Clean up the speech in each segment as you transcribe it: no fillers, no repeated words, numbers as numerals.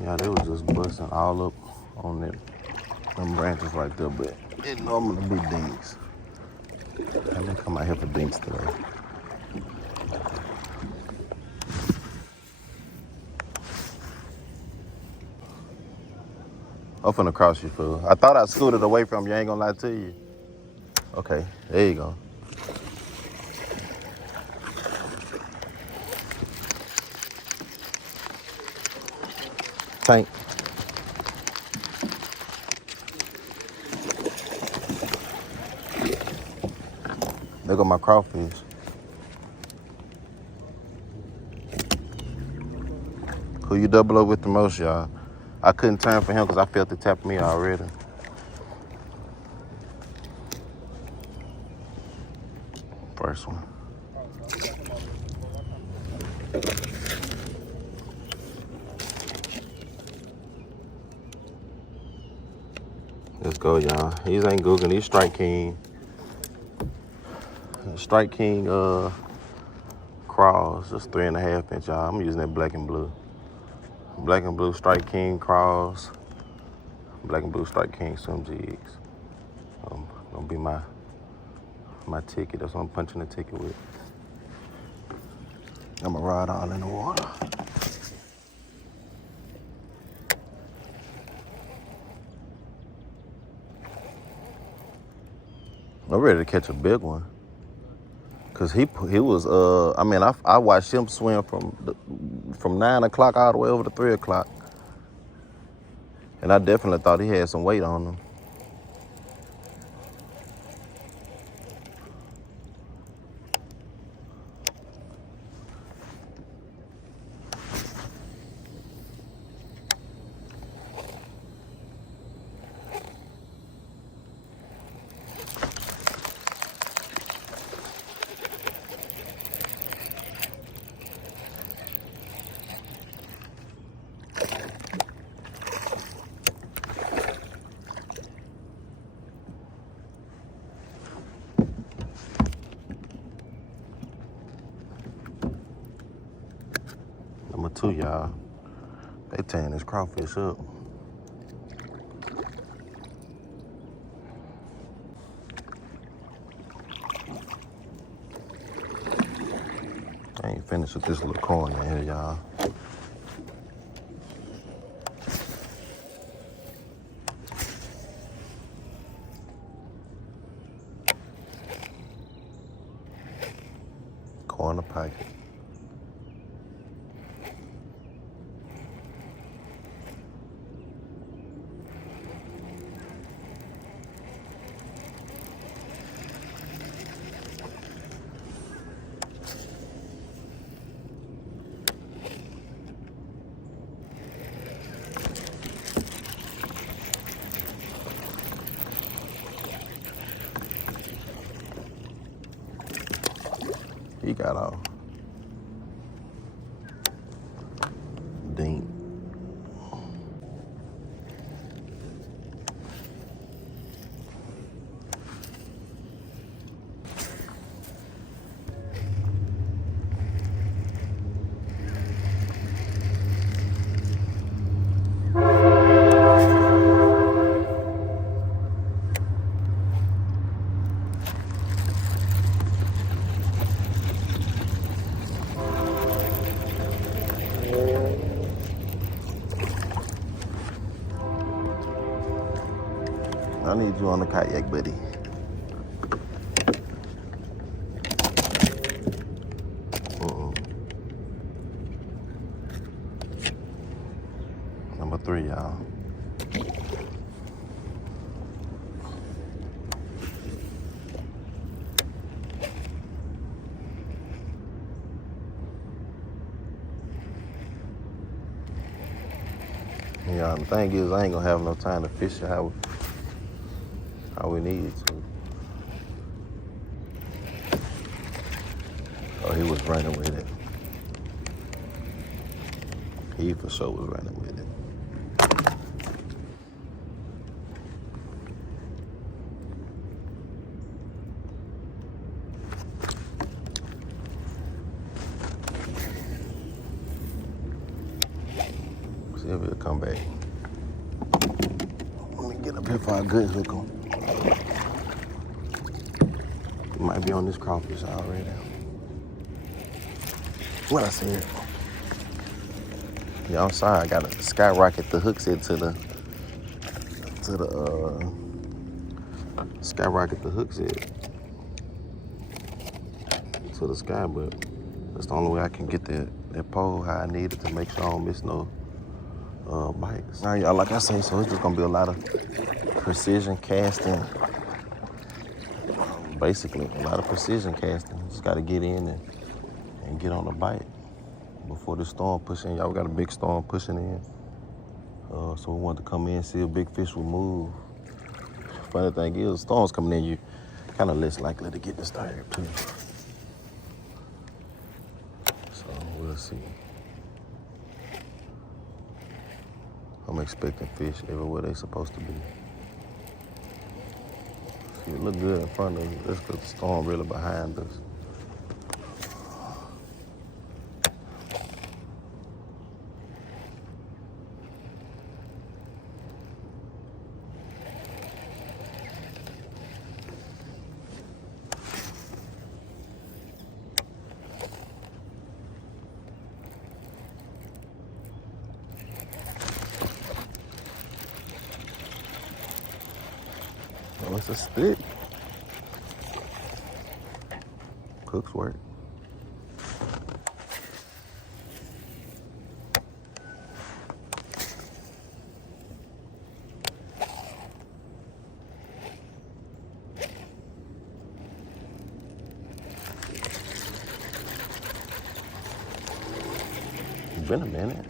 Yeah, they was just busting all up on them branches right there, but it normally be dinks. I may come out here for dinks today. I'm finna cross you, fool. I thought I scooted away from you, I ain't gonna lie to you. Okay, there you go. Tank. There go my crawfish. Who you double up with the most, y'all? I couldn't turn for him because I felt it tap me already. First one. Let's go, y'all. These ain't Googling. These Strike King. Strike King crawls. Just 3.5 inch, y'all. I'm using that black and blue. Black and blue Strike King crawls. Black and blue Strike King swim jigs. Gonna be my ticket. That's what I'm punching the ticket with. I'm gonna ride all in the water. I'm ready to catch a big one. Cause he was I watched him swim from 9 o'clock all the way over to 3 o'clock. And I definitely thought he had some weight on him. Number 2, y'all. They tearing this crawfish up. I ain't finished with this little corn in here, y'all. Corner pocket. He got off. Dink. I need you on the kayak, buddy. Number 3, y'all. Yeah, the thing is, I ain't gonna have no time to fish it how we need to. Oh, he was running with it. He for sure was running with it. see if it'll come back. Let me get up here for a good hook on. It might be on this crawfish already. What I said. Yeah, I'm sorry. I gotta skyrocket the hook set to the skyrocket the hook set to the sky, but that's the only way I can get that pole how I need it to make sure I don't miss no bites. Now, y'all, like I say, so it's just gonna be a lot of precision casting. Basically, a lot of precision casting. Just gotta get in and get on the bite before the storm push in. Y'all, we got a big storm pushing in. So we wanted to come in, see a big fish will move. Funny thing is, storms coming in, you kind of less likely to get disturbed too. So we'll see. I'm expecting fish everywhere they're supposed to be. See, it look good in front of us. That's because the storm really behind us. Oh, it's a stick. Cooks work. It's been a minute.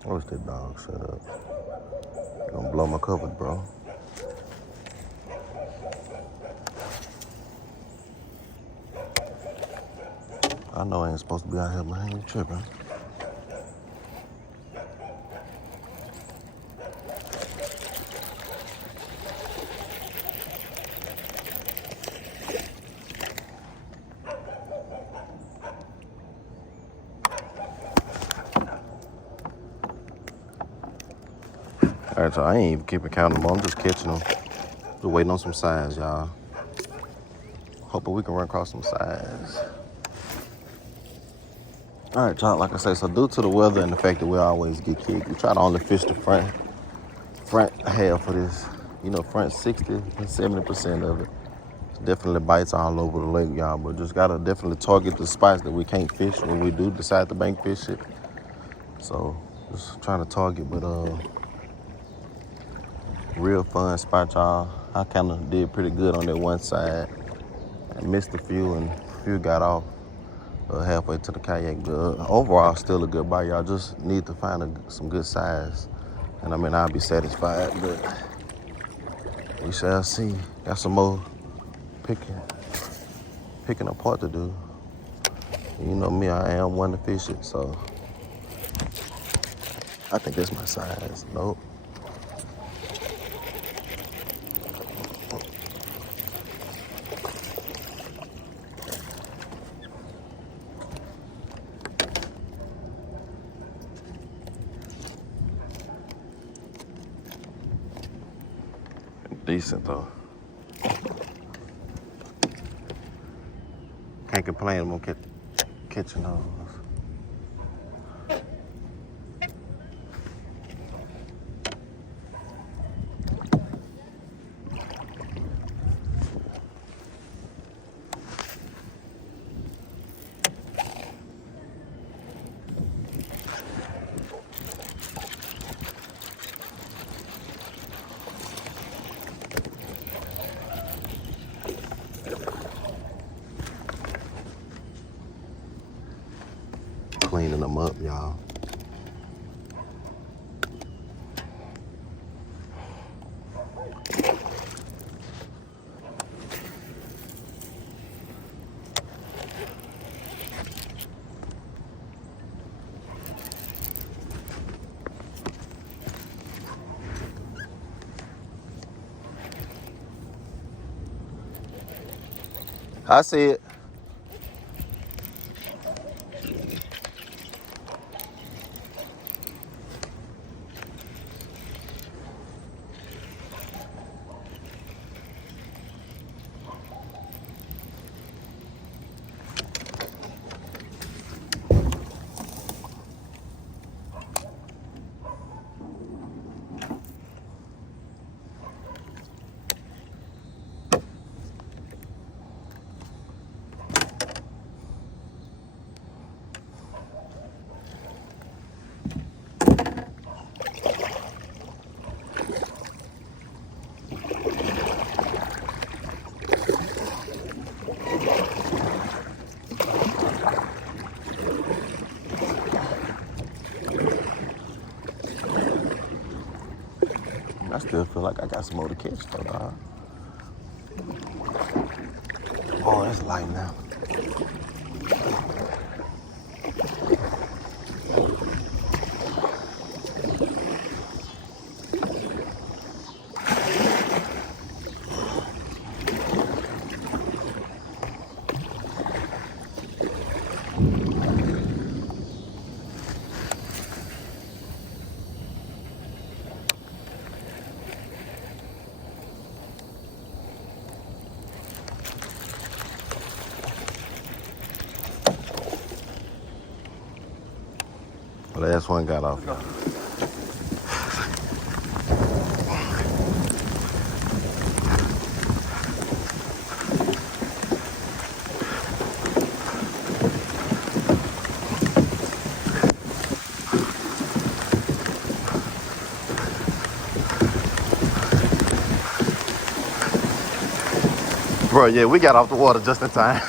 I wish that dog shut up. You're gonna blow my cover, bro. I know I ain't supposed to be out here, man. I ain't tripping. All right, so I ain't even keeping count of them. I'm just catching them. Just waiting on some size, y'all. Hoping we can run across some size. All right, y'all, like I say, so due to the weather and the fact that we always get kicked, we try to only fish the front half of this. You know, front 60 and 70% of it. It's definitely bites all over the lake, y'all, but just gotta definitely target the spots that we can't fish when we do decide to bank fish it. So just trying to target, but real fun spot, y'all. I kind of did pretty good on that one side. I missed a few and a few got off halfway to the kayak. But overall, still a good bite, y'all. Just need to find some good size. And I mean, I'll be satisfied, but we shall see. Got some more picking apart to do. You know me, I am one to fish it, so I think that's my size. Nope. Decent though. Can't complain about catching those. Cleaning them up, y'all. I see it. I still feel like I got some more to catch though, dog. Oh, it's light now. Last one got off, y'all. Bro, yeah, we got off the water just in time.